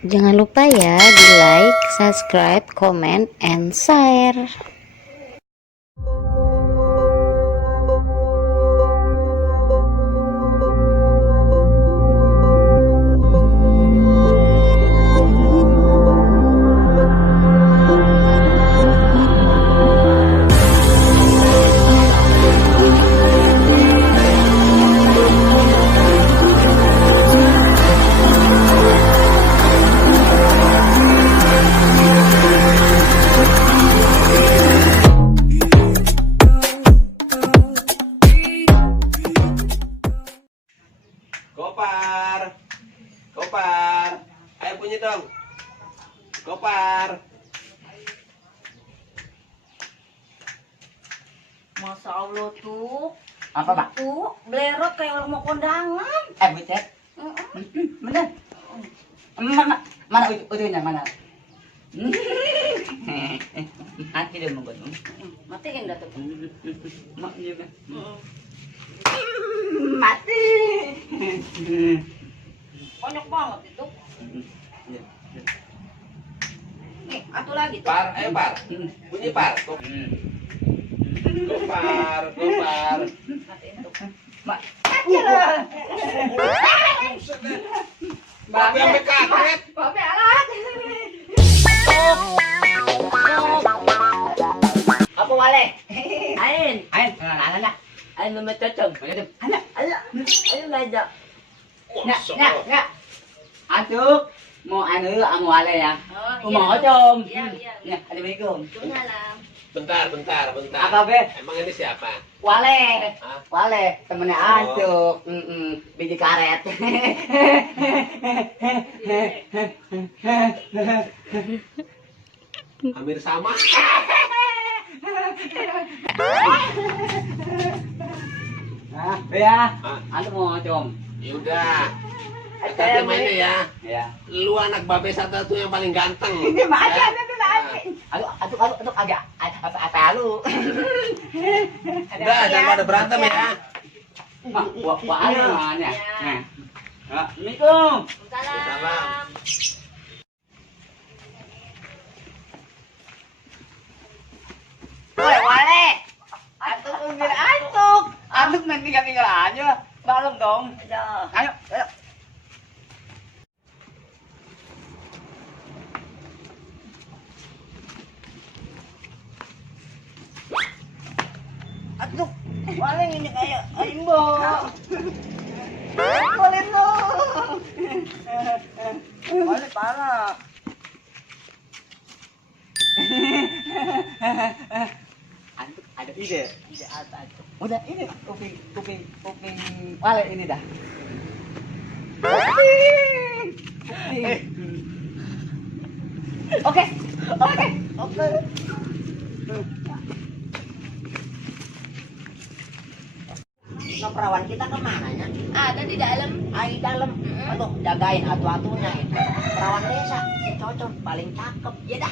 Jangan lupa ya di like, subscribe, comment, and share. Gopar, Gopar, ayo bunyi dong, Gopar. Masya Allah tuh. Apa, Pak? Tuh, belerot kayak orang mau kondangan. Buset. Bener. Mana ujungnya mana? Mati dia mau gue. Matiin dah tuh. Mak juga. Mati. Banyak banget itu. Nih, atu lagi tuh. Par, ayo par, bunyi par. Gopar, Gopar. Matiin tuh. Mak. Babe sampai kaget. Babe alat. Apa wale? Ain. Ain, anak. Ain mama cocok. Anak. Ayo ngajak. Nak. Aduh, mau anu wale ya. Oh, Mau ocom. Iya. Ya, assalamualaikum. Waalaikumsalam. Bentar. Apa, Be? Emang ini siapa? Wale, Hah? Wale, temennya Ancuk, biji karet. Hampir sama. Nah, ya, Ah, antum mau com. yaudah. Hati-hati mainnya ya. Ya. Lu anak babe satu yang paling ganteng. Makasih, Ya. aduh, agak apa lu? Udah, jangan pada berantem ya. Wah, ada mana? Ya. Nah, assalamualaikum. Salam. Woi, Wale. Antuk ungkir antuk. Antuk main tinggal aja. Malam dong. Ayo. Aduh, Wale ini kayak Imbo. Wale no. Wale parah. Antuk ada ide apa? Udah ini kuping Wale ini dah. Oke. Nah, perawan kita kemana ya? Ada di dalam. Di dalam. Aduh, jagain atu-atunya itu. Perawan desa, si Cocon paling cakep. Ya dah.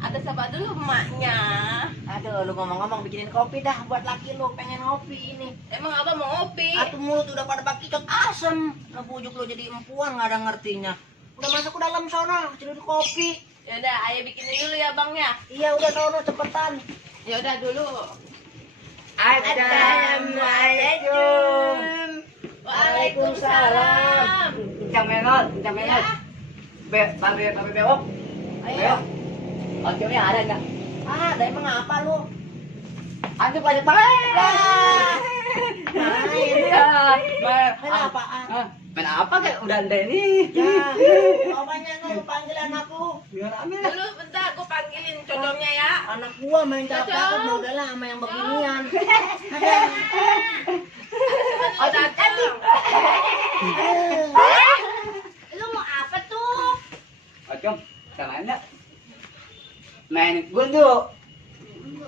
Ada siapa dulu emaknya? Aduh, lu ngomong-ngomong bikinin kopi dah buat laki lu pengen ngopi ini. Emang abang mau ngopi? Atuh mulut udah pada bakicot asem. Ngebujuk lu jadi empuan nggak ada ngertinya. Udah masuk ke dalam sana, cari kopi. Ya udah, ayah bikinin dulu ya bang ya. Iya udah sono cepetan. Ya udah dulu. Assalamualaikum. Waalaikumsalam. Kencang menot. Babe bewok. Ayo. Ojolnya ada enggak? Ada emang apa lu? Antuk banyak banget. Main apaan? Main apa kayak udah ada ini? Ya, apanya lu panggilan aku? Biar ambil. Dulu bentar, aku panggilin codongnya ya. Anak gua main cakep Cocok. udah lah sama yang beginian. Oh, datang. Lu mau apa tuh? Ocom, sama enggak? Main gundu.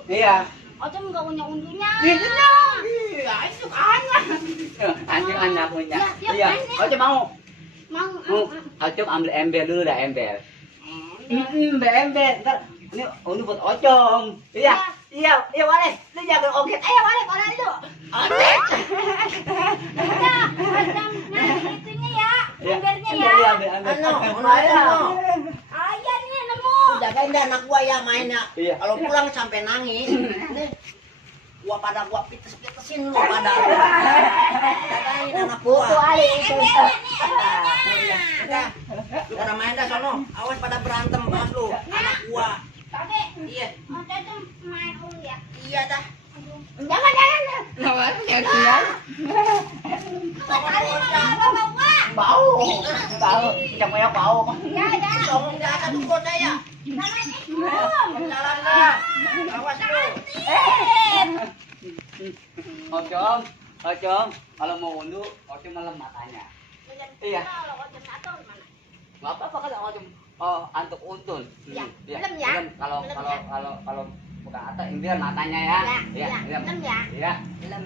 Iya. Ocom nggak punya undunya. Iya, itu anak. Anjing anak punya. Ya, Iya. main ya. Ocom mau. Mau. Ocom ambil ember dulu dah ember. Ember. Ntar ini undu buat Ocom. Iya. Iya, Wale. Lu jaga oget. Ayo Wale, lu. Oget. Udah, pasang. Nah, itunya ya. Embernya ya. Ano aja no? Ayan nih nemu. Jagain dah anak gua ya mainnya. Iya. Kalau pulang sampai nangis, nih gua pites-pitesin lu pada. Jagain anak gua. Udah main dah sono. Awas pada berantem pas lu. Anak gua. Tadi. Iya. Oke tuh main dulu ya. Iya dah. Jangan. Bau. Chẳng mày bau. Ya ya. Tolong dah satu kota ya. Assalamualaikum. Jalan dah. Awas lu. Ocom, kalau mau unduh, Ocom malam matanya. Iya. Nggak apa-apa kan Ocom. Oh, antuk untun. Iya, Iya. lem ya. Lem. Kalau bukan ata, biar matanya ya. Iya, lem. lem ya. Iya. Lem.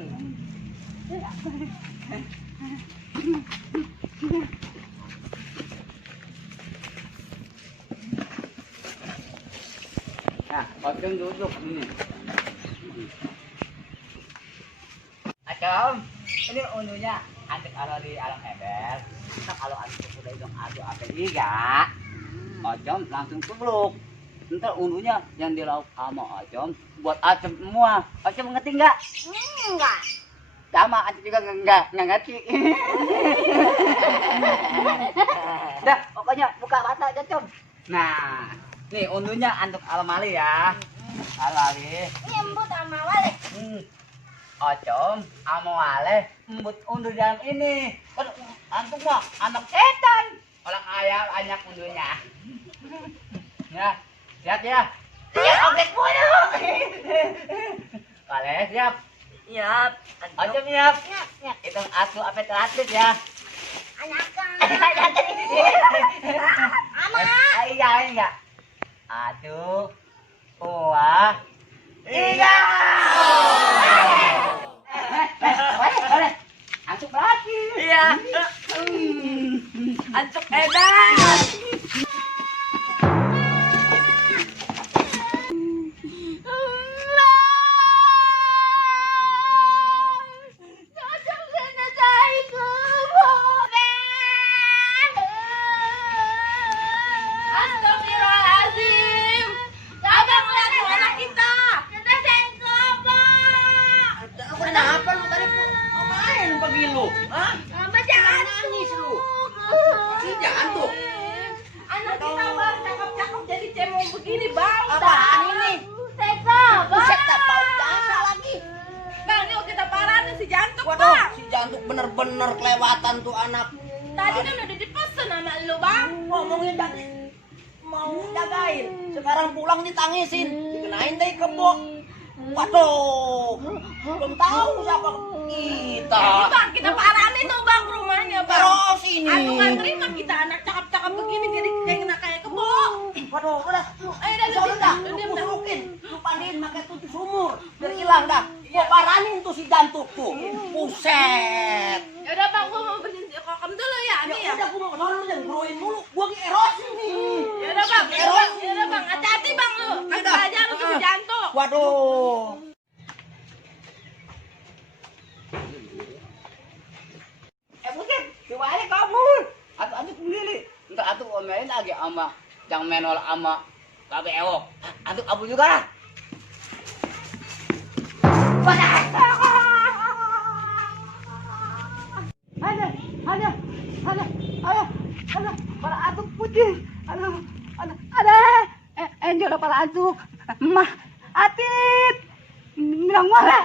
Nah, Ocom duduk ini. Ocom, ini unduhnya antuk kalau di alam ember. Ntar kalau antuk udah hitung aduk apa iya, Ocom langsung peluk. Ntar unduhnya yang dilauk sama Ocom buat Ocom semua. Ocom ngerti nggak? Enggak. Sama Ocom juga nggak ngerti. Dah, pokoknya buka mata Ocom. Nah, nih unduhnya antuk alamali ya. Alamali. Ini embut sama wale. Ocom, amawale, embut undur jalan ini. Kan antum mah anak setan. Orang ayam banyak undurnya. Ya, siap ya. Siap, oke mulu. Kalian siap? Siap. Ocom siap. Siap. Hitung atu apa terakhir ya. Anakan. Iya, iya. Atu, dua, tiga. Boleh. Antuk lagi. Iya. Antuk edan. Astagfirullahaladzim. Abang lihat anak kita. Kita sengkok, Aku kenapa lu tadi main pergi lu? Hah? Mama jangan Nangis lu. Si jantung. Anak kita bang cakep-cakep jadi cemong begini bang. Apaan ini? Tega Buset, bang. tak bau jasa lagi. Bang ini kita parahin si jantung Waduh, bang. si jantung bener-bener kelewatan tuh anak. Tadi kan udah dipesen sama lu bang. Ngomongin tadi mau jagain, sekarang pulang ditangisin, dikenain deh kebo. Waduh, belum tahu siapa kita. Bang kita parahin tuh bang rumahnya bang. Terus ini. Aku nggak terima kita anak cakep-cakep begini jadi kayak kena kayak kebo. Waduh, udah. Ayo dah, Soalnya dah, lu lu diam dah. kusurukin, lu pandiin pakai tujuh sumur, biar hilang dah. Gua paranin tuh si jantung tuh. Buset. Ya udah bang gua mau berhenti kokem dulu ya Ya nih ya. udah, gua mau kesana lu jangan groin mulu. Gua ke erosi nih. Ya udah bang, ya udah bang, hati-hati bang lu. Kasih Udah. pelajaran lu si jantung. Waduh. Bukan, coba aja kamu. Atu sendiri. Ntar atu omelin lagi sama yang menol sama kabe ewok. Atu abu juga lah. Ada, para atu putih. Ada. Angel para atu. Mah, atit. Bilang mana?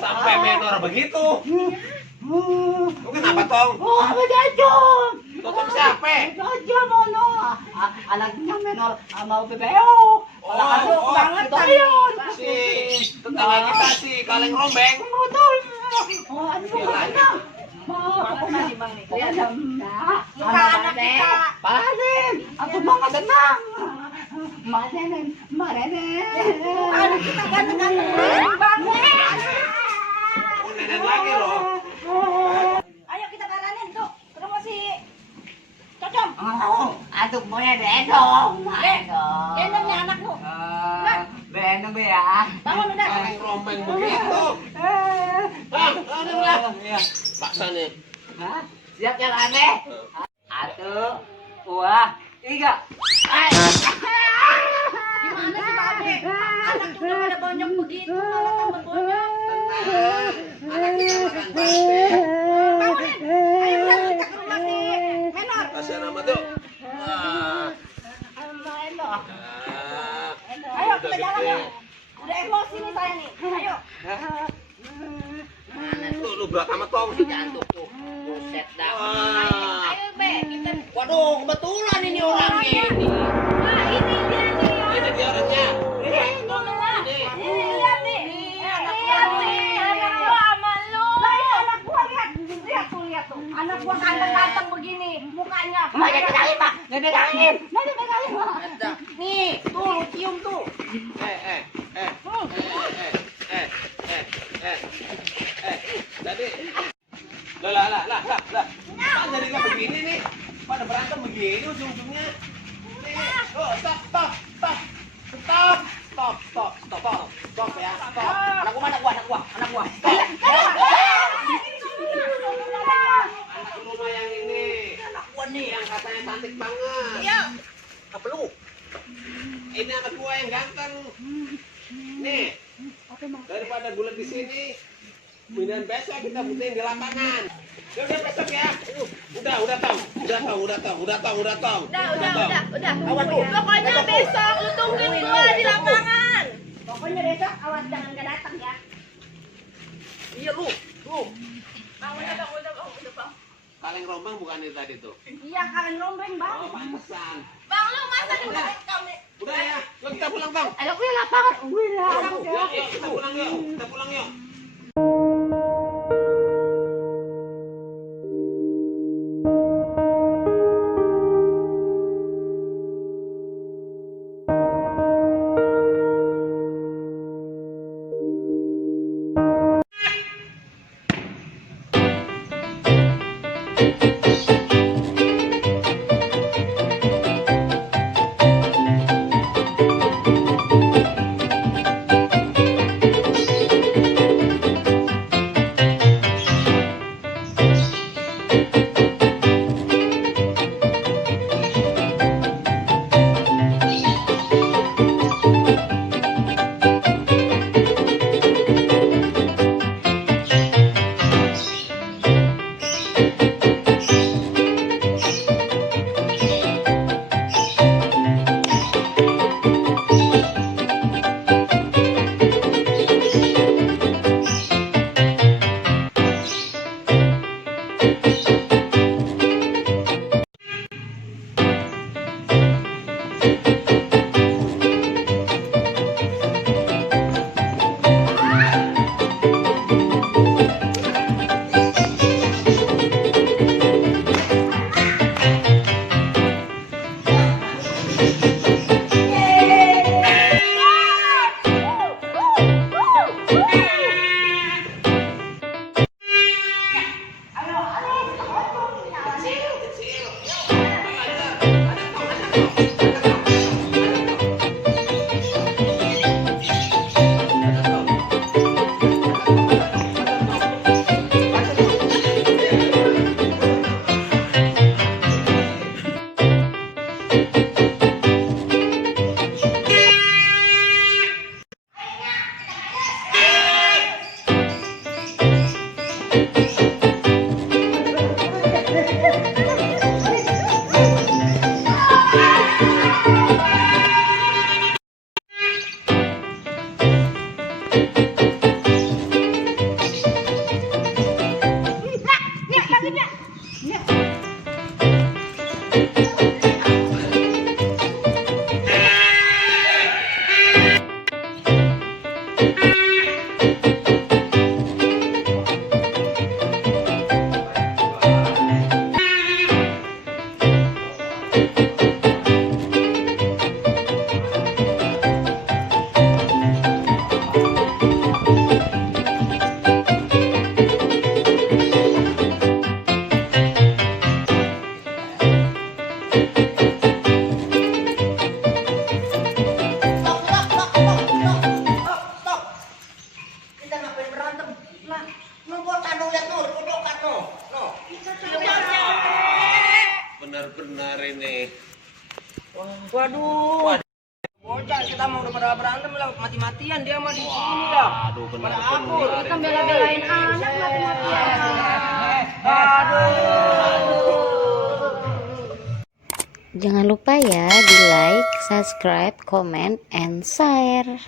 Sampai menor begitu. Lu kenapa tong? Apa jajong? Tutup siapa? Jajong mono. Anaknya menor sama bebeo. Oh, banget ayun. Si tetangga kita si kaleng rombeng. Betul. Oh, aduh, mana? Muka anak kita. Panen, aku mau senang. Marenen, marenen. Anak kita ganteng-ganteng. Bang. Oh, nenek lagi loh. Ayo kita karanin tuh. Terus masih cocok. Oh, aduh mau ya dong. Gendong nih anak lu. Berenang be ya. Bangun udah. Kaleng rombeng begitu. Paksa nih. Hah? Siap jalannya? Satu, dua, tiga. Gimana sih Babe? Anak udah pada bonyok begitu, malah tambah bonyok. Anak kita makan bate. Bangunin. Ayo kita ke rumah si Menor. Kasihan amat yuk. Ayo kita jalan yuk. Udah emosi nih saya nih. Ayo. Lu berat amat tong. Jantung tuh. Buset dah. Wah. Ayo Be, kita. Waduh, kebetulan ini orangnya ini. Nah, ini dia nih. Ini dia orangnya. Lihat nih. Lihat nih. Anak gua sama lu. Lah ini anak gua lihat. Lihat tuh. Anak gua ganteng-ganteng begini mukanya. Jangan pegangin, Pak. Jangan pegangin. Jangan pegangin, Pak. Nih, tuh lu cium tuh. Jadi, lah. Kan jadi nggak begini nih. Pada berantem begini ujung-ujungnya. Nih, oh, stop ya, stop. Anak gua. Anak rumah yang ini. Anak gua nih. Yang katanya cantik banget. Iya. Apa lu? Ini anak gua yang ganteng. Nih. Daripada gulat di sini, kemudian besok kita buktiin di lapangan. Udah besok ya. Udah tahu. Udah. Awas lu. Pokoknya besok lu tungguin gua di lapangan. Pokoknya besok awas jangan gak datang ya. Iya lu. Bang, udah, Bang. Kaleng rombeng bukan itu tadi tuh. Iya kalian rombeng bang. Oh, pantesan. Bang, lu masa dengerin kami? Udah ya, yuk kita pulang, Bang. Ayo ke lapangan. Yuk, kita pulang yuk. ini. Waduh. Bocah kita mau udah pada berantem lah, mati-matian dia mah di sini dah. Aduh benar. Pada akur. Kita bela-belain anak mati-matian. Jangan lupa ya di like, subscribe, comment, and share.